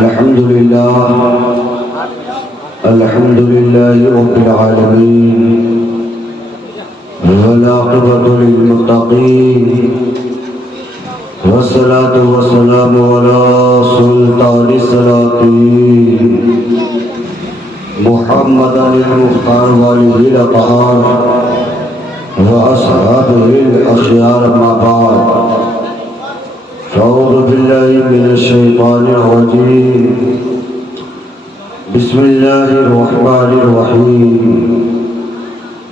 الحمد لله رب العالمين والعاقبة للمتقين والصلاة والسلام على سلطان السلاطين محمد المختار وآله الأطهار وأصحابه الأخيار ما بعد أعوذ بالله من الشيطان الرجيم بسم الله الرحمن الرحيم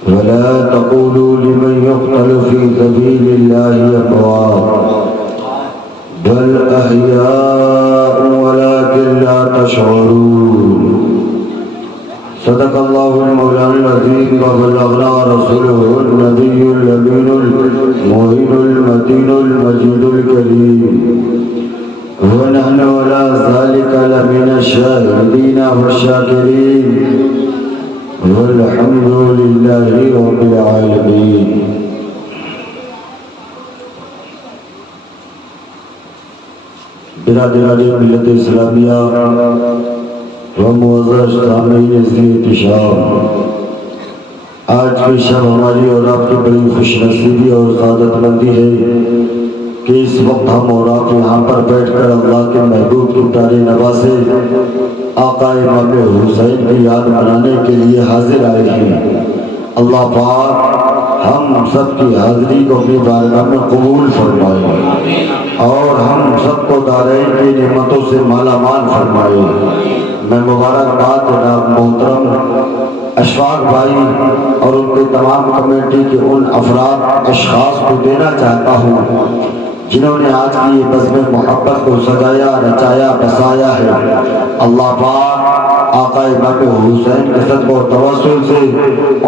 ولا تقولوا لمن يقتل في سبيل الله أموات بل أحياء ولكن لا تشعرون صدق الله المولان العظيم وبلغنا رسوله النبي الأمين المعين المتين المجيد الكريم ونحن على ذلك لمن الشاهدين والشاكرين والحمد لله رب العالمين. برادران ملت اسلامیہ و معزز سامعین احتشام، آج کی شب ہماری اور آپ کی بڑی خوش نصیبی اور سعادت مندی ہے کہ اس وقت ہم اور آپ یہاں پر بیٹھ کر اللہ کے محبوب کی پیاری نوازے آقا امام حسین کی یاد منانے کے لیے حاضر آئے ہیں۔ اللہ پاک ہم سب کی حاضری کو اپنی بارگاہ میں قبول فرمائے اور ہم سب کو دارین کی نعمتوں سے مالا مال فرمائے۔ میں مبارکباد جناب محترم اشفاق بھائی اور ان کے تمام کمیٹی کے ان افراد اشخاص کو دینا چاہتا ہوں جنہوں نے آج کی یہ بزم محبت کو سجایا رچایا بسایا ہے۔ اللہ پاک آقا امام حسین کے صدقہ و توسل سے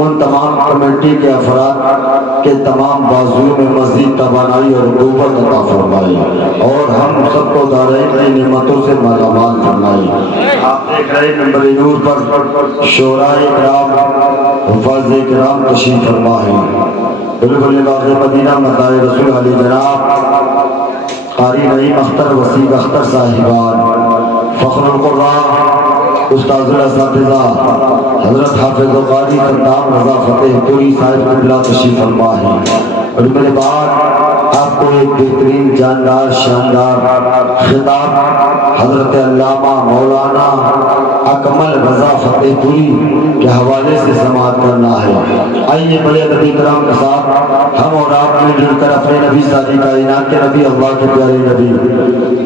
ان تمام کمیٹی کے افراد کے تمام بازوؤں میں مزید توانائی اور قوت عطا فرمائے اور ہم سب کو دارین کی نعمتوں سے مالا مال فرمائے۔ آپ دیکھ رہے نمبر نور پر شعراء کرام حفاظ کرام تشریف فرما ہے۔ بالکل باغ مدینہ مدائے رسول علی جناب قاری نعیم اختر وسیع اختر صاحبان، فخر القراء استاذ الاساتذہ حضرت حافظ قاری خطاب رضا فتح پوری صاحب قبلہ تشریف فرما ہے۔ اور میرے بعد آپ کو ایک بہترین جاندار شاندار خطاب حضرت علامہ مولانا اکمل رضا فتح پوری کے حوالے سے سماعت کرنا ہے۔ آئیے بڑے نبی کرام کے ساتھ ہم اور آپ مل جل کر اپنے نبی سادی کائنات کے نبی اللہ کے پیارے نبی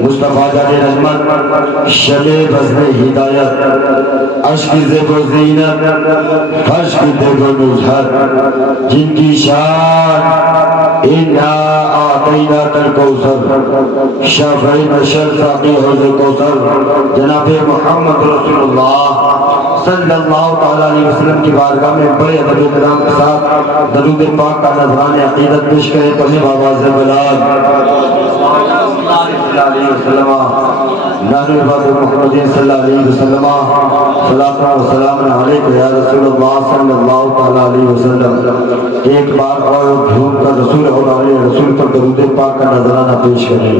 مصطفیٰ جان رحمت شب بزم ہدایت عشق زیب و زینت فرش کی دیب و نزہت جن کی شان انا آتیناک الکوثر شافعی بشر ساقی حوض کوثر جناب محمد رسول اللہ صلی اللہ تعالیٰ علیہ وسلم کی بارگاہ میں بڑے ادب احترام کے ساتھ درود پاک کا نذران عقیدت پیش کرے طیب آواز بلاد علیہ وسلم نحن عباد محمد صلی اللہ علیہ وسلم صلاۃ و سلام علیک یا رسول اللہ صلی اللہ تعالیٰ علیہ وسلم۔ ایک بار اور جھوم کر رسول اور علیہ رسول پر درود پاک کا نذرانہ پیش کریں۔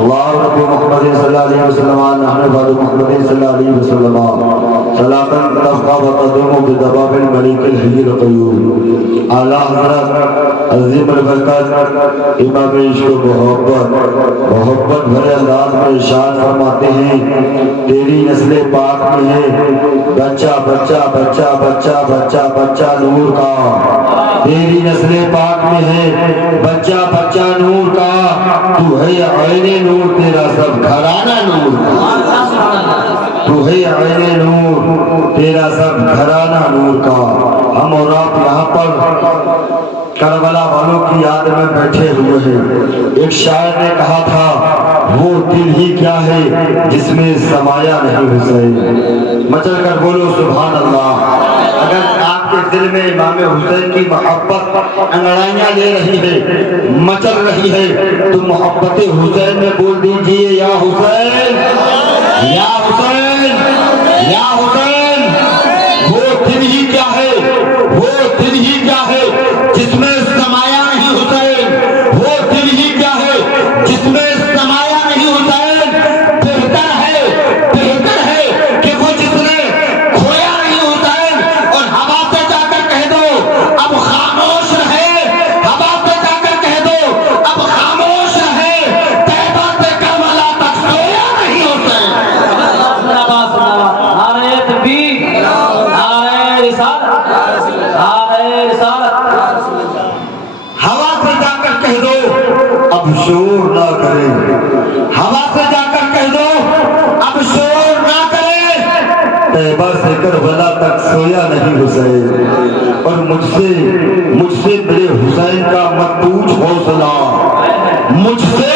اللہ رب محمد صلی اللہ علیہ وسلم نحن عباد محمد صلی اللہ علیہ وسلم صلاۃ تبقى وتدوم بدباب الملك الحي القيوم۔ اعلیٰ حضرت عظیم البرکت امام عشق و محبت بھرے انداز میں ارشاد فرماتے ہیں تیری نسل پاک میں ہے بچہ بچہ بچہ بچہ بچہ بچہ نور کا، تیری نسل پاک میں ہے بچہ بچہ نور کا، تو ہے عین نور تیرا سب گھرانہ نور کا، تو ہے عین نور تیرا سب گھرانہ نور کا۔ ہم اور آپ یہاں پر کربلا والوں کی یاد میں بیٹھے ہوئے ہیں۔ ایک شاعر نے کہا تھا وہ دل ہی کیا ہے جس میں سمایا نہیں حسین۔ مچل کر بولو سبحان اللہ۔ اگر آپ کے دل میں امام حسین کی محبت انگڑائیاں لے رہی ہے مچل رہی ہے تو محبت حسین میں بول دیجئے یا حسین یا حسین یا حسین۔ وہ دل ہی کیا ہے وہ دل ہی کیا ہے جس میں سمایا نہیں حسین، وہ دل ہی کیا ہے جس میں سمایا نہیں حسین۔ بہتر ہے طیبہ سے کربلا تک سویا نہیں حسین، اور مجھ سے میرے حسین کا مت پوچھ حوصلہ، مجھ سے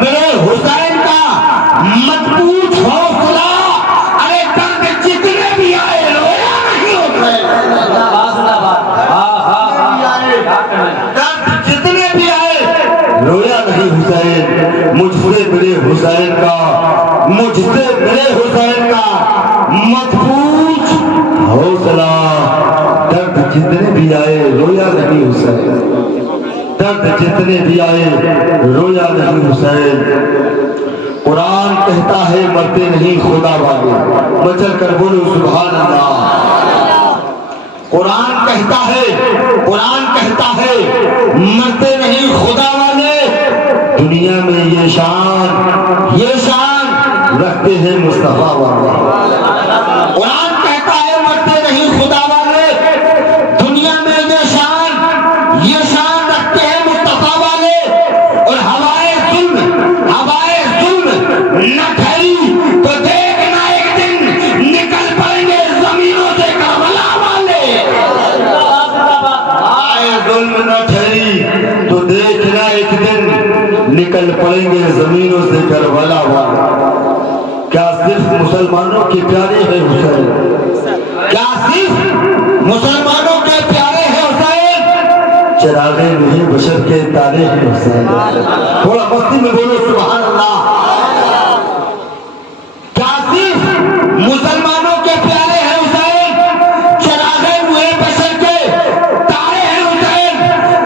میرے حسین کا مت پوچھ حوصلہ، ارے درد جتنے بھی آئے رویا نہیں حسین، درد جتنے بھی آئے رویا نہیں حسین، مجھ سے میرے حسین کا مت پوچھ حوصلہ، درد جتنے بھی آئے رویا نہیں حسین، درد جتنے بھی آئے رویا نہیں حسین۔ قرآن کہتا ہے مرتے نہیں خدا والے، بچل کر بولو سبحان اللہ۔ قرآن کہتا ہے مرتے نہیں خدا والے، دنیا میں یہ شان رکھتے ہیں مصطفیٰ والے۔ قرآن کہتا ہے مرتے نہیں خدا والے، دنیا میں یہ شان رکھتے ہیں مصطفیٰ والے، اور ہوائے ظلم نہ ٹھہری تو دیکھنا ایک دن نکل پڑیں گے زمینوں سے کربلا والے، ہوائے ظلم نہ ٹھہری تو دیکھنا ایک دن نکل پڑیں گے زمینوں سے کربلا والے۔ کیا صرف مسلمانوں کے پیارے ہیں حسین؟ کیا صرف مسلمانوں کے پیارے ہیں حسین؟ چراغ نہیں بشر کے تارے ہیں حسین۔ تھوڑا مستی میں بولو سبحان اللہ۔ کیا صرف مسلمانوں کے پیارے ہیں حسین؟ چراغ ہوئے بشر کے تارے ہیں حسین۔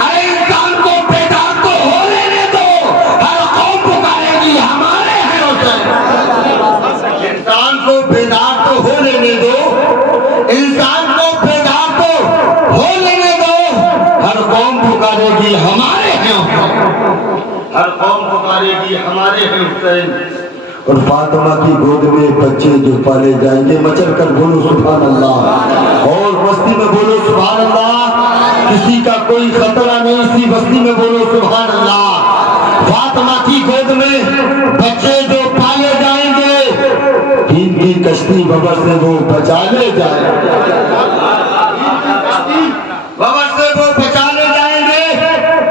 ارے انسان کو بیدار تو ہو لینے دو، ہر قوم پکارے گی ہمارے ہیں حسین۔ انسان کو بیدار تو ہو لینے دو، انسان کو بیدار تو ہو لینے دو، ہر قوم پکارے گی ہمارے ہیں حسین، ہر قوم پکارے گی ہمارے ہیں حسین۔ اور فاطمہ کی گود میں بچے جو پالے جائیں گے، مچل کر بولو سبحان اللہ، اور بستی میں بولو سبحان اللہ، کسی کا کوئی خطرہ نہیں اسی بستی میں بولو سبحان اللہ۔ فاطمہ کی گود میں بچے جو پالے جائیں گے، دین کی کشتی ببر سے وہ بچا لے جائیں گے، ببر سے وہ بچا لے جائیں گے۔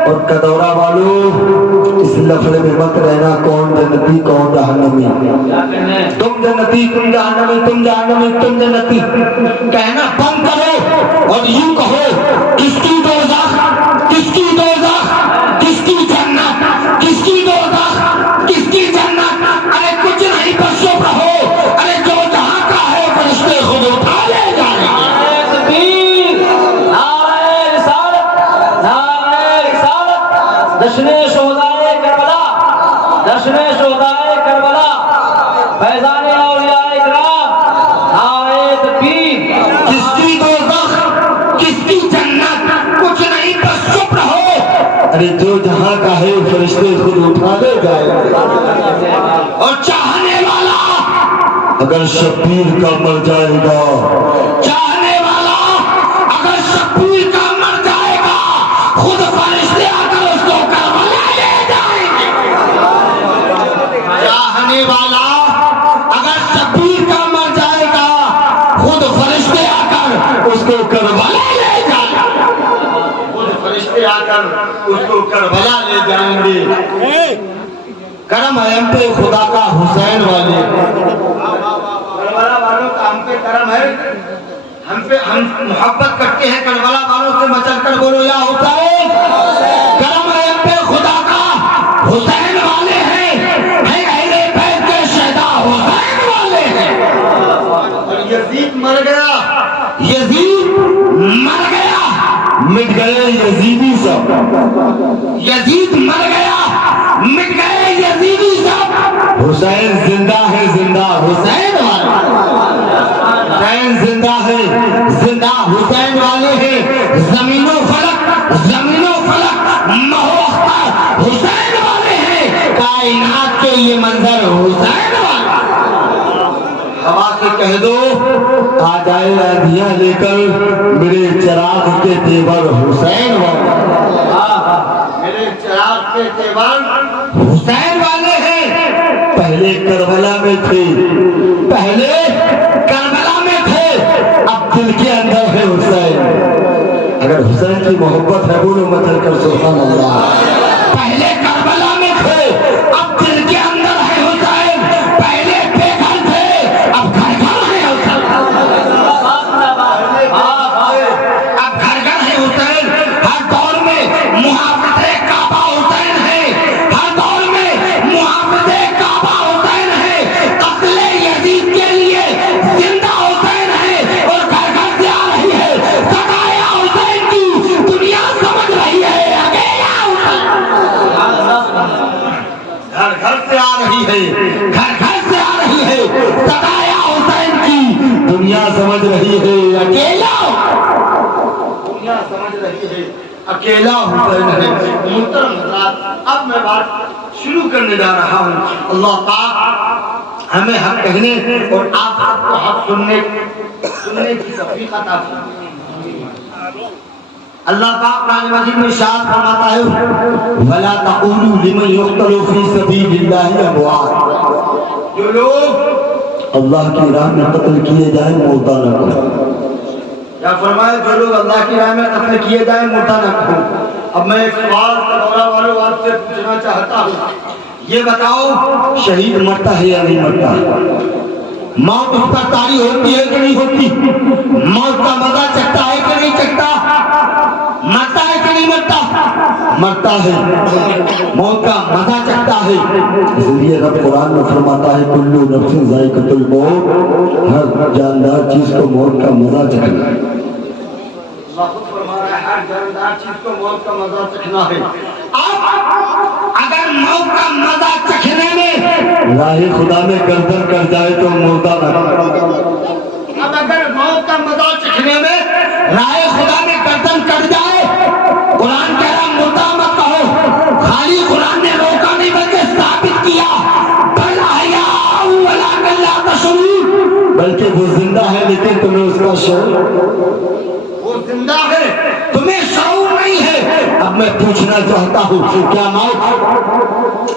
اور کدورہ والوں اس لفظ میں مت رہنا کون جنتی کون جہنمی، تم جنتی تم جہنمی، تم جہنمی تم جنتی، کہنا بند کرو اور یوں کہو کس کی دوزخ، کس کی دوزخ، کس کی جنت، کس کی دوزخ، کس کی جنت، ارے کچھ نہیں بس چپ رہو، ارے جو جہاں کا ہے فرشتے خود اٹھا لے جائیں گے۔ جشن شہدائے کربلا، جشن شہدائے کربلا، فیضان اولیاء اکرام، نعرہ تکبیر۔ کس کی دوزخ کس کی جنت، کچھ نہیں بس چپ رہو، ارے جو جہاں کا ہے فرشتے خود اٹھا لے جائیں گے۔ اور چاہنے والا اگر شبیر کا مر جائے گا، چاہنے والا اگر شبیر کا مر جائے گا، خود فرشتے آ کر اس کو کربلا لے جائیں گے۔ چاہنے والا اگر شبیر کا مر جائے گا، خود فرشتے آ کر اس کو کربلا لے جائیں گے، خود فرشتے آ کر اس کو کربلا لے جائیں گے۔ کرم ہے ہم پہ خدا کا حسین والے، کربلا والوں کا ہم پہ کرم ہے، ہم محبت کرتے ہیں کربلا والوں سے، مچل کر بولو یا حسین۔ کرم ہے ہم پہ خدا کا حسین والے ہیں اہل بیت کے شہدا حسین والے ہیں۔ اور یزید مر گیا، یزید مر گیا، مٹ گئے یزیدی سب، یزید مر گیا مٹ گئے یزیدی سب، حسین زندہ ہے زندہ حسین والے، حسین زندہ ہے زندہ حسین والے ہیں، زمین و فلک مہو اختر حسین والے ہیں، کائنات کے یہ منظر حسین والے۔ ہوا سے کہہ دو آ جائے آندھیاں لے کر میرے چراغ کے تیور حسین والے، میرے چراغ کے تیور حسین والے ہیں۔ پہلے کربلا میں تھے، پہلے کربلا میں تھے، اب دل کے اندر ہے حسین۔ اگر حسین کی محبت ہے بولو مچل کر سبحان اللہ۔ پہلے کربلا میں تھے، اب دل کے اندر ہے حسین، پہلے بے گھر تھے، اب گھر گھر ہے حسین، اب گھر گھر ہے حسین۔ ہر دور میں محافظ کعبہ حسین ہے، ہر دور میں محافظ کعبہ حسین ہے، قتل یزید کے لیے زندہ حسین ہے، اور گھر گھر سے آ رہی ہے ستایا حسین کی دنیا سمجھ رہی ہے اکیلا حسین، گھر گھر سے آ رہی ہے، گھر گھر سے آ رہی ہے ستایا حسین کی دنیا سمجھ رہی ہے اکیلا، دنیا سمجھ رہی ہے اکیلا حسین ہے۔ محترم حضرات، اب میں بات شروع کرنے جا رہا ہوں۔ اللہ پاک ہمیں حق کہنے اور آپ سب کو حق سننے کی توفیق عطا فرمائے۔ اللہ پاک قرآن مجید میں ارشاد فرماتا ہے وَلَا تَقُولُوا لِمَنْ يُقْتَلُ فِي سَبِيلِ اللَّهِ أَمْوَاتٌ، جو لوگ اللہ کی راہ میں قتل کیے جائیں مردہ نہ کہو۔ کیا فرمایا؟ جو لوگ اللہ کی راہ میں قتل کیے جائیں مردہ نہ کہو۔ اب میں ایک سوال دورہ والوں آپ سے پوچھنا چاہتا ہوں، یہ بتاؤ شہید مرتا ہے یا نہیں مرتا؟ موت اس پر طاری ہوتی ہے کہ نہیں ہوتی؟ موت کا مزہ چکھتا ہے کہ نہیں چکھتا؟ مرتا ہے کہ نہیں مرتا؟ مرتا ہے، موت کا مزہ چکھتا ہے۔ اس لیے رب قرآن میں فرماتا ہے کل نفس ذائقۃ الموت، ہر جاندار چیز کو موت کا مزہ چکھنا ہے۔ اللہ خود فرما رہا ہے ہر جاندار چیز کو موت کا مزہ چکھنا ہے۔ اگر موت کا مزہ چکھنے میں راہ خدا میں گردن کر جائے تو مردہ نہ کہو۔ اب اگر موت کا مزہ چکھنے میں راہ خدا میں گردن کر جائے، قرآن کہہ رہا مردہ مت کہو۔ خالی قرآن نے روکا نہیں بلکہ ثابت کیا بل احیاء ولکن لا تشعرون، بلکہ وہ زندہ ہے لیکن تمہیں اس کا شعور، وہ زندہ ہے تمہیں شعور نہیں ہے۔ اب میں پوچھنا چاہتا ہوں کیا موت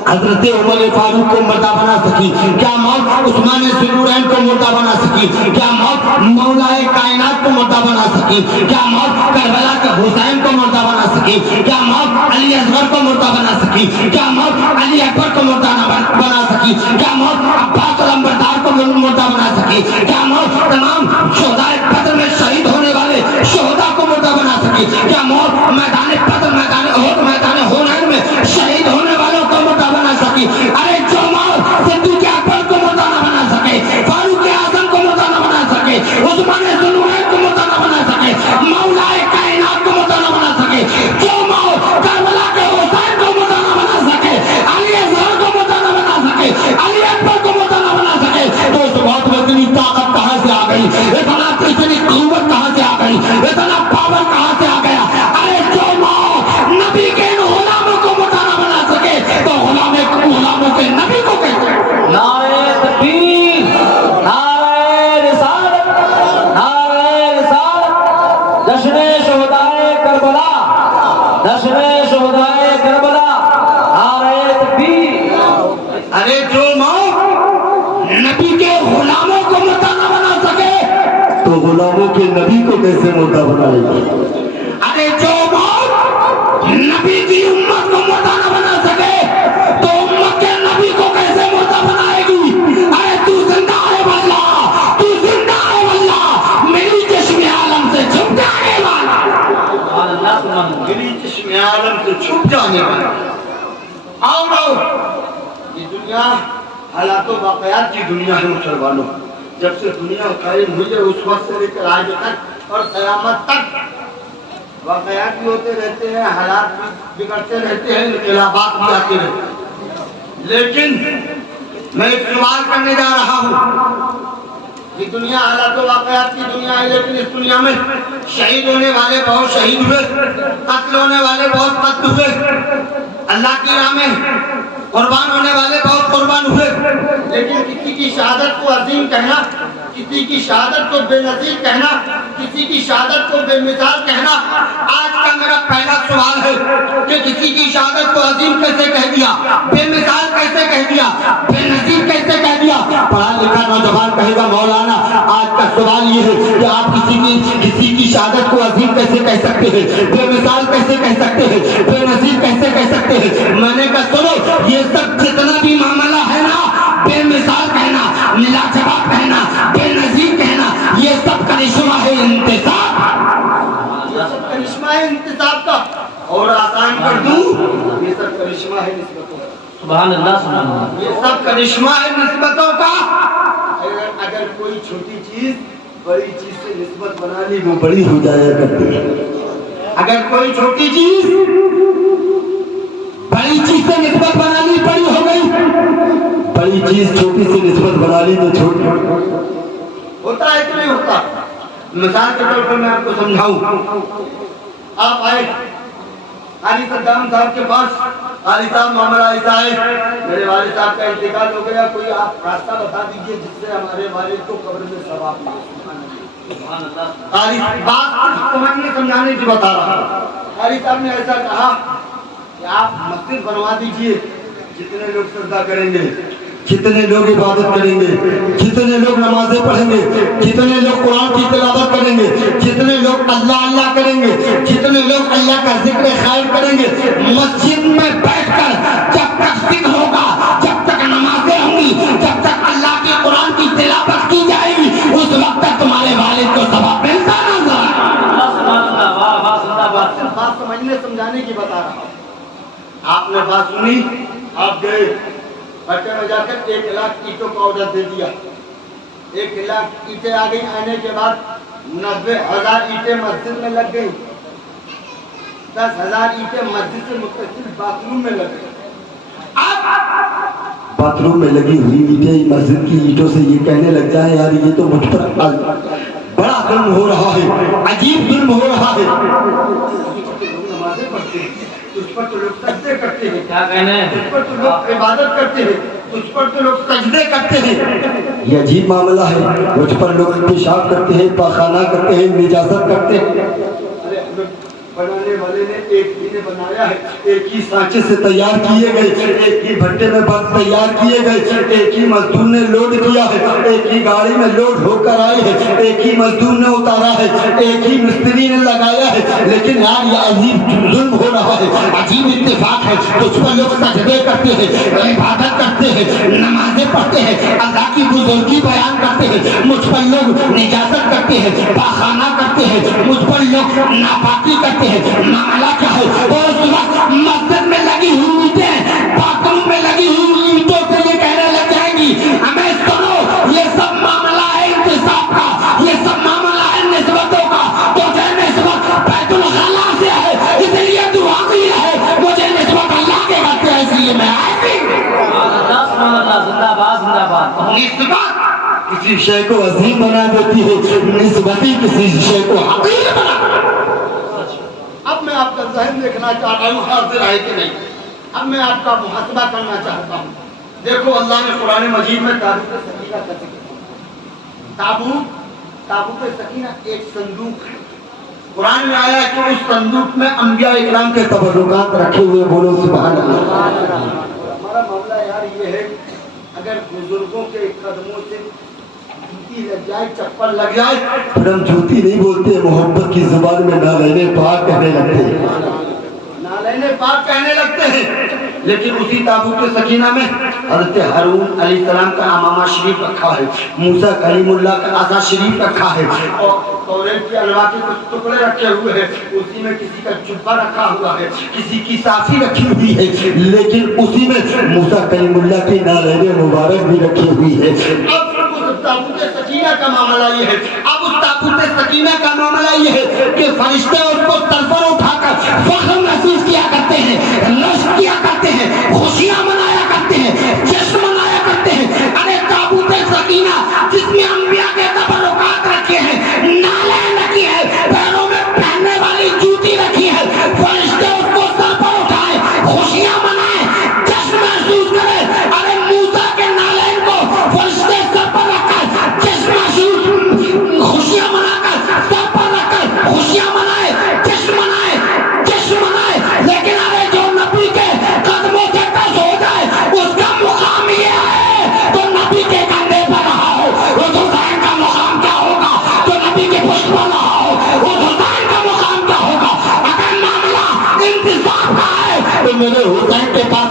حضرت عمر فاروق کو مردہ بنا سکی؟ کیا موت عثمان ذوالنورین کو مردہ بنا سکی؟ کیا موت مولا کائنات کو مردہ بنا سکی؟ کیا موت کربلا کے حسین کو مردہ بنا سکی؟ کیا موت علی اصغر کو مردہ بنا سکی؟ کیا موت علی اکبر کو مردہ بنا سکی؟ کیا موت عباس علمبردار کو مردہ بنا سکی؟ کیا موت تمام شہدائے بدر میں شہید ہونے والے شہداء کو مردہ بنا سکی؟ کیا موت میدان بدر، میدان احد، میدان حنین میں شہید ہونے والوں کو مردہ بنا سکی؟ ارے جو موت صدیق اکبر کو مردہ نہ بنا سکے، فاروق اعظم کو مردہ نہ بنا سکے، عثمان ذوالنورین کو مردہ نہ بنا سکے، مولا کائنات کو مردہ نہ بنا سکے، جو موت کربلا کے حسین کو مردہ نہ بنا سکے، علی اصغر کو مردہ نہ بنا سکے، علی اکبر کو مردہ نہ بنا سکے، تو اس موت میں اتنی طاقت کہاں سے آ گئی؟ اتنی قوت کہاں سے آ گئی؟ اتنا پاور کہاں سے آ گیا؟ ارے جو موت نبی کے غلاموں کو مردہ نہ بنا سکے تو غلاموں کے نبی کو کیسے؟ نعرہ تکبیر، نعرہ رسالت، نعرہ رسالت، جشن شہدائے کربلا، جشن شہدائے کربلا، نعرہ تکبیر۔ ارے جو موت نبی کے غلاموں کو مردہ نہ بنا سکے تو غلاموں کے نبی کو کیسے مردہ بنائے گی؟ ارے جو موت نبی کی امت کو مردہ نہ بنا سکے تو امت کے نبی کو کیسے مردہ بنائے گی؟ ارے تو زندہ ہے واللہ، تو زندہ ہے واللہ، میری چشم عالم سے چھپ جانے والا، میری چشم عالم سے چھپ جانے والا۔ آؤ یہ دنیا حالات و واقعات کی دنیا ہے مسلمانوں۔ جب سے دنیا قائم ہوئی ہے اس وقت سے لے کر آج تک اور قیامت تک واقعات بھی ہوتے رہتے ہیں، حالات بھی بگڑتے رہتے ہیں، انقلابات بھی آتے رہتے ہیں، لیکن میں ایک سوال کرنے جا رہا ہوں۔ یہ دنیا حالات و واقعات کی دنیا ہے، لیکن اس دنیا میں شہید ہونے والے بہت شہید ہوئے، قتل ہونے والے بہت قتل ہوئے، اللہ کی راہ میں قربان ہونے والے بہت قربان ہوئے، لیکن کسی کی شہادت شہادت کو عظیم کہنا، کسی کی شہادت کو بے نظیر کہنا، کسی کی شہادت کو بے مثال کہنا۔ آج کا میرا پہلا سوال ہے کہ کسی کی شہادت کو عظیم کیسے کہہ دیا، بے مثال کیسے کہہ دیا، بے نظیر کیسے کہہ دیا؟ پڑھا لکھا نوجوان کہے گا مولانا آج کا سوال یہ ہے کہ آپ کسی کی شہادت کو عظیم کیسے کہہ سکتے ہیں، بے مثال کیسے کہہ سکتے ہیں، بے نظیر کیسے کہہ سکتے ہیں؟ میں نے کہا سنو، یہ سب جتنا بھی معاملہ ہے نا، بے مثال کہنا، لاجواب کہنا، بے نظیر کہنا، یہ سب کرشمہ ہے انتصاب، یہ سب کرشمہ ہے انتصاب کا۔ اور آسان کر دوں، یہ سب کرشمہ ہے نسبتوں کا۔ سبحان اللہ سبحان اللہ، یہ سب کرشمہ ہے نسبتوں کا۔ اگر کوئی چھوٹی چیز بڑی چیز سے نسبت بنا لی وہ بڑی ہو جایا کرتی ہے۔ اگر کوئی چھوٹی چیز بڑی چیز سے نسبت بنا لی بڑی ہو گئی، بڑی چیز چھوٹی سے نسبت بنا لی تو چھوٹی ہوتا ہے کہ نہیں ہوتا؟ مثال کے طور پر میں آپ کو سمجھاؤں، آپ آئے قاری صدام صاحب کے پاس، قاری صاحب معاملہ ایسا ہے میرے والد صاحب کا انتقال ہو گیا، کوئی آپ راستہ بتا دیجئے جس سے ہمارے والد کو قبر میں ثواب ملے۔ قاری بات سمجھنے سمجھانے کی بتا رہا، قاری صاحب نے ایسا کہا کہ آپ مسجد بنوا دیجئے، جتنے لوگ سجدہ کریں گے، کتنے لوگ عبادت کریں گے، کتنے لوگ نمازیں پڑھیں گے، کتنے لوگ قرآن کی تلاوت کریں گے، کتنے لوگ اللہ اللہ کریں گے، کتنے لوگ اللہ کا ذکر خیر کریں گے، مسجد میں بیٹھ کر جب تک ذکر ہوگا، جب تک نمازیں ہوں گی، جب تک اللہ کے قرآن کی تلاوت کی جائے گی، اس وقت تک تمہارے والد کو ثواب ملتا نظر۔ بات سمجھنے سمجھانے کی بتا رہا ہوں۔ آپ نے بات سنی، آپ گئے بٹے میں جا کر 1,00,000 اینٹوں کا آرڈر دے دیا، 1,00,000 اینٹیں آ گئی، آنے کے بعد 90,000 اینٹیں مسجد میں لگ گئی، 10,000 اینٹیں مسجد سے متصل باتھ روم میں لگ گئی۔ باتھ روم میں لگی ہوئی اینٹیں مسجد کی اینٹوں سے یہ کہنے لگ جائے یار یہ تو مجھ پر بڑا ظلم ہو رہا ہے، عجیب ظلم ہو رہا ہے۔ نمازیں پڑھتے ہیں، اس پر تو لوگ سجدے کرتے ہیں، کیا کہنا ہے؟ اس پر تو لوگ عبادت کرتے ہیں، اس پر تو لوگ سجدے کرتے ہیں۔ یہ عجیب معاملہ ہے، مجھ پر لوگ پیشاب کرتے ہیں، پاخانہ کرتے ہیں، نجاست کرتے ہیں۔ بنانے والے نے ایک ہی نے بنایا ہے، ایک ہی سانچے سے تیار کیے گئے، ایک ہی بھٹے میں بس تیار کیے گئے، ایک ہی مزدور نے لوڈ کیا ہے، ایک ہی گاڑی میں لوڈ ہو کر آئے ہیں، ایک ہی مزدور نے اتارا ہے، ایک ہی مستری نے لگایا ہے، لیکن یار یہ عجیب ظلم ہو رہا ہے، عجیب اتفاق ہے۔ تجھ پر لوگ سجدے کرتے ہیں، عبادت کرتے ہیں، نمازیں پڑھتے ہیں، اللہ کی بزرگی بیان کرتے ہیں، مجھ پر لوگ نجاست کرتے ہیں، پاخانہ کرتے ہیں، مجھ پر لوگ ناپاکی کرتے ہیں۔ معاملہ کیا ہے؟ اس وقت مسجد میں لگی ہوئی اینٹیں، باتھ روم میں لگی ہوئی اینٹوں سے یہ کہنے لگ جائیں گی ہمیں سنو، یہ سب معاملہ ہے انتصاب کا، یہ سب معاملہ ہے نسبتوں کا، تو جو نسبت بیت الخلا سے ہے اس لیے دعا کی ہے، مجھے نسبت اللہ کے گھر سے ہے اس لیے میں آئی تھی۔ زندہ باد زندہ باد۔ نسبت کسی شے کو عظیم بنا دیتی ہے، نسبتی کسی شے کو حقیر بنا دیتی ہے۔ اب میں آپ کا ذہن دیکھنا چاہتا ہوں، حاضر ہے کہ نہیں۔ اب میں آپ کا محاسبہ کرنا چاہتا ہوں۔ دیکھو اللہ نے قرآن مجید میں تابوت سکینہ کا ذکر کیا۔ تابوت سکینہ ایک صندوق ہے، قرآن میں آیا کہ اس صندوق میں انبیاء اکرام کے تبرکات رکھے ہوئے، بولو سبحان اللہ۔ ہمارا معاملہ یار یہ ہے، اگر بزرگوں کے قدموں سے جوتی لگ جائے، چپل لگ جائے، پھر ہم جھوٹی نہیں بولتے، محبت کی زبان میں نالین پاک کہنے لگتے ہیں، نالین پاک کہنے لگتے ہیں۔ لیکن اسی تابوت سکینہ میں حضرت ہارون علیہ السلام کا امامہ شریف رکھا ہے، موسیٰ کلیم اللہ کا عصا شریف رکھا ہے، اور توریت کی الواح کے کچھ ٹکڑے رکھے ہوئے ہیں، اسی میں کسی کا جبہ رکھا ہوا ہے، کسی کی صافی رکھی ہوئی ہے، لیکن اسی میں موسیٰ کلیم اللہ کی نالین مبارک بھی رکھی ہوئی ہے۔ اب تابوت سکینہ کا معاملہ یہ ہے، اب اس تابوت سکینہ کا معاملہ یہ ہے کہ فرشتے اس کو سر پر اٹھا کر فخر محسوس کیا کرتے ہیں، رشک کیا کرتے ہیں، خوشیاں منایا کرتے ہیں، جشن منایا کرتے ہیں۔ ارے تابوت سکینہ جس میں انبیاء کے تبرکات رکھے ہیں، نالین رکھی ہے، پیروں میں پہننے والی جوتی رکھی ہے، فرشتے اس کو سر پر اٹھائے، خوشیاں منائے، جشن محسوس کرے۔ ارے موسیٰ کے نالین کو فرشتے سر پر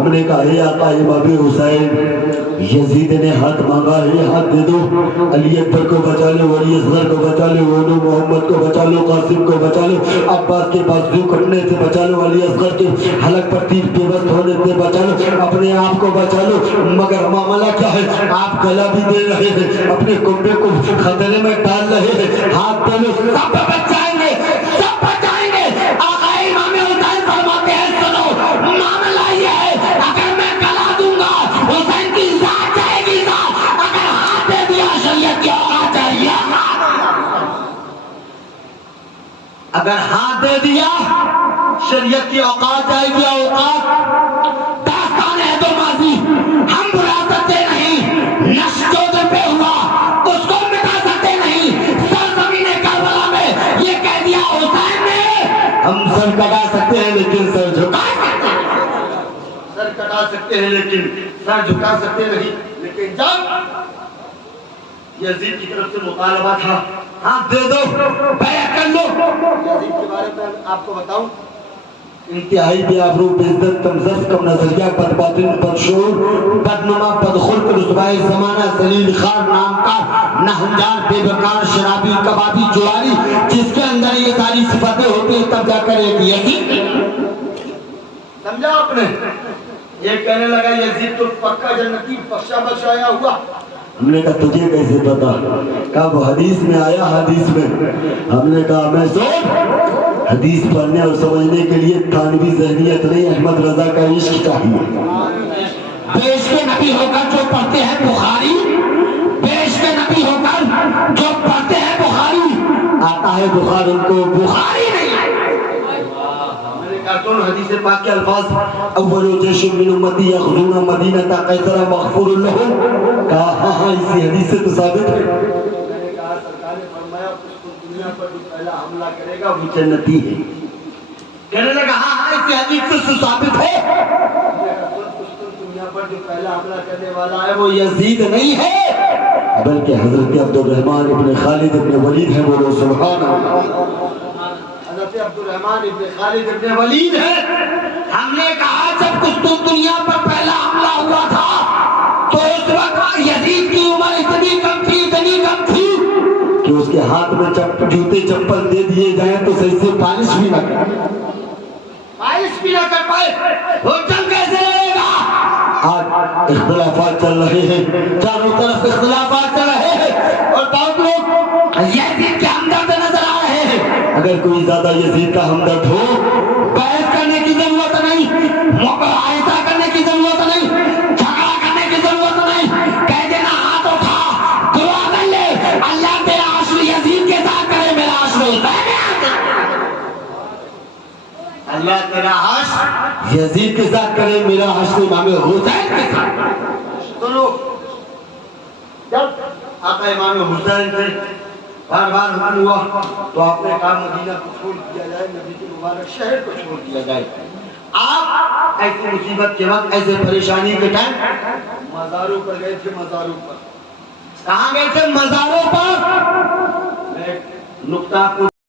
ہم نے کہا اے آقا امام حسین یزید نے ہاتھ مانگا ہے ہاتھ دے دو علی اکبر کو بچا لو ولی اصغر کو بچا لو اولو محمد کو بچا لو قاسم کو بچا لو عباس کے بازو کٹنے سے بچا لو علی اصغر کے حلق پر تیر پیوست ہونے سے بچا لو اپنے آپ کو بچا لو مگر معاملہ کیا ہے آپ گلا بھی دے رہے ہیں اپنے کنبے کو خطرے میں ڈال رہے ہیں ہاتھ دے لو سب بچائیں گے سب بچائیں گے آقا امام حسین فرماتے ہیں سنو معاملہ یہ ہے اگر میں گلا دوں گا حسین کی ذات جائے گی ذات اگر ہاتھ دے دیا شریعت کی اوقات چاہیے اگر ہاتھ دے دیا شریعت کی اوقات جائے گی اوقات داستان ہے تو ماضی ہم بلا سکتے نہیں نشر جو دل پہ ہوا اس کو مٹا سکتے نہیں سرزمین کربلا میں یہ کہہ دیا حسین نے ہم سر کٹا سکتے ہیں لیکن سر جھکا سر کٹا سکتے ہیں لیکن سر جھکا سکتے نہیں لیکن جب یزید کی طرف سے مطالبہ تھا ہاتھ دے دو بیعت کر لو یزید کے بارے میں آپ کو بتاؤں انتہائی بے آبرو بے عزت کم ظرف کم نظریہ بد باطن بد شعور بدنما بد خلق رسوائے زمانہ ذلیل خوار نام کا نہنجار بے بکار شرابی کبابی جواری جس کے اندر یہ ساری صفتیں ہوتی ہیں تب جا کر ایک یزید سمجھا آپ نے یہ کہنے لگا یزید تو پکا جنتی بخشا بخشایا ہوا ہم نے کہا تجھے کیسے پتا کہا وہ حدیث میں آیا حدیث میں ہم نے کہا میں سوچ حدیث پڑھنے اور سمجھنے کے لیے تھانوی ذہنیت نہیں احمد رضا کا عشق چاہیے دیش کے نبی ہو کر جو پڑھتے ہیں بخاری دیش کے نبی ہو کر جو پڑھتے ہیں بخاری آتا ہے بخار ان کو بخاری نہیں کارٹون حدیث پاک کے الفاظ اول جیش من امتی یخذون مدینہ قیصر مغفور لهم کہا ہاں اسی حدیث سے تو ثابت ہے میں نے کہا سرکار نے فرمایا اس کو دنیا پر جو پہلا حملہ کرے گا وہ جنتی ہے کہنے لگا ہاں اسی حدیث سے ثابت ہے دنیا پر جو پہلا حملہ کرنے والا ہے وہ یزید نہیں ہے بلکہ حضرت عبد الرحمن ابن خالد ابن ولید ہے بولو سبحان اللہ حضرت عبد الرحمن ابن خالد ابن ولید ہے ہم نے کہا جب کچھ دنیا پر پہلا حملہ ہوا تھا تو اس وقت یزید کی عمر اتنی کم تھی کہ اس کے ہاتھ میں جوتے چپل دے دیے جائیں تو صحیح سے پالش بھی نہ کر پائے وہ جنگ کیسے لڑے گا آج اختلافات چل رہے ہیں چاروں طرف اختلافات چل رہے ہیں اور بہت لوگ یزید کے ہمدرد نظر آ رہے ہیں اگر کوئی زیادہ یزید کا ہمدرد ہو بحث کرنے کی ضرورت نہیں مباحثہ کرنے کی ضرورت نہیں جھگڑا کرنے کی ضرورت نہیں کہہ دینا ہاتھ اٹھا دعا کر لے اللہ تیرا عشر یزید کے ساتھ کرے میرا عشر اللہ تیرا عشر یزید کے ساتھ کرے میرا عشر امام حسین کے ساتھ سنو جب آقا امام حسین سے بار بار حکم ہوا تو آپ نے کہا مدینہ کو چھوڑ دیا جائے نبی کے مبارک شہر کو چھوڑ دیا جائے آپ ایسی مصیبت کے وقت ایسے پریشانی کے ٹائم مزاروں پر گئے تھے مزاروں پر کہاں گئے تھے مزاروں پر میں نقطہ کو